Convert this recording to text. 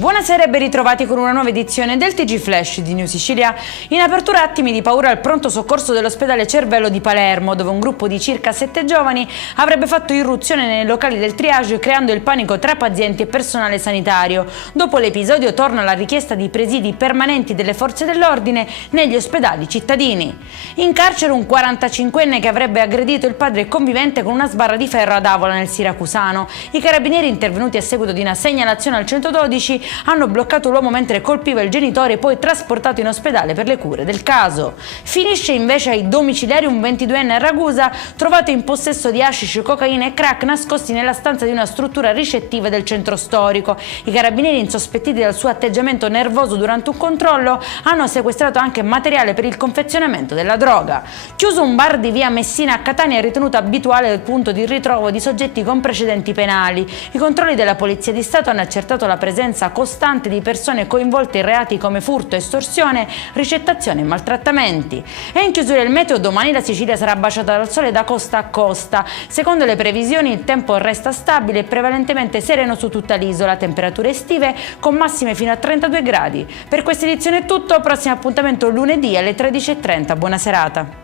Buonasera e ben ritrovati con una nuova edizione del TG Flash di New Sicilia. In apertura attimi di paura al pronto soccorso dell'ospedale Cervello di Palermo, dove un gruppo di circa 7 giovani avrebbe fatto irruzione nei locali del triage creando il panico tra pazienti e personale sanitario. Dopo l'episodio torna la richiesta di presidi permanenti delle forze dell'ordine negli ospedali cittadini. In carcere un 45enne che avrebbe aggredito il padre convivente con una sbarra di ferro ad Avola nel Siracusano. I carabinieri intervenuti a seguito di una segnalazione al 112 hanno bloccato l'uomo mentre colpiva il genitore e poi trasportato in ospedale per le cure del caso. Finisce invece ai domiciliari un 22enne a Ragusa trovato in possesso di hashish, cocaina e crack nascosti nella stanza di una struttura ricettiva del centro storico. I carabinieri, insospettiti dal suo atteggiamento nervoso durante un controllo, hanno sequestrato anche materiale per il confezionamento della droga. Chiuso un bar di via Messina a Catania, ritenuto abituale il punto di ritrovo di soggetti con precedenti penali. I controlli della Polizia di Stato hanno accertato la presenza costante di persone coinvolte in reati come furto, estorsione, ricettazione e maltrattamenti. E in chiusura il meteo: domani la Sicilia sarà baciata dal sole da costa a costa. Secondo le previsioni il tempo resta stabile e prevalentemente sereno su tutta l'isola, temperature estive con massime fino a 32 gradi. Per questa edizione è tutto, prossimo appuntamento lunedì alle 13:30. Buona serata.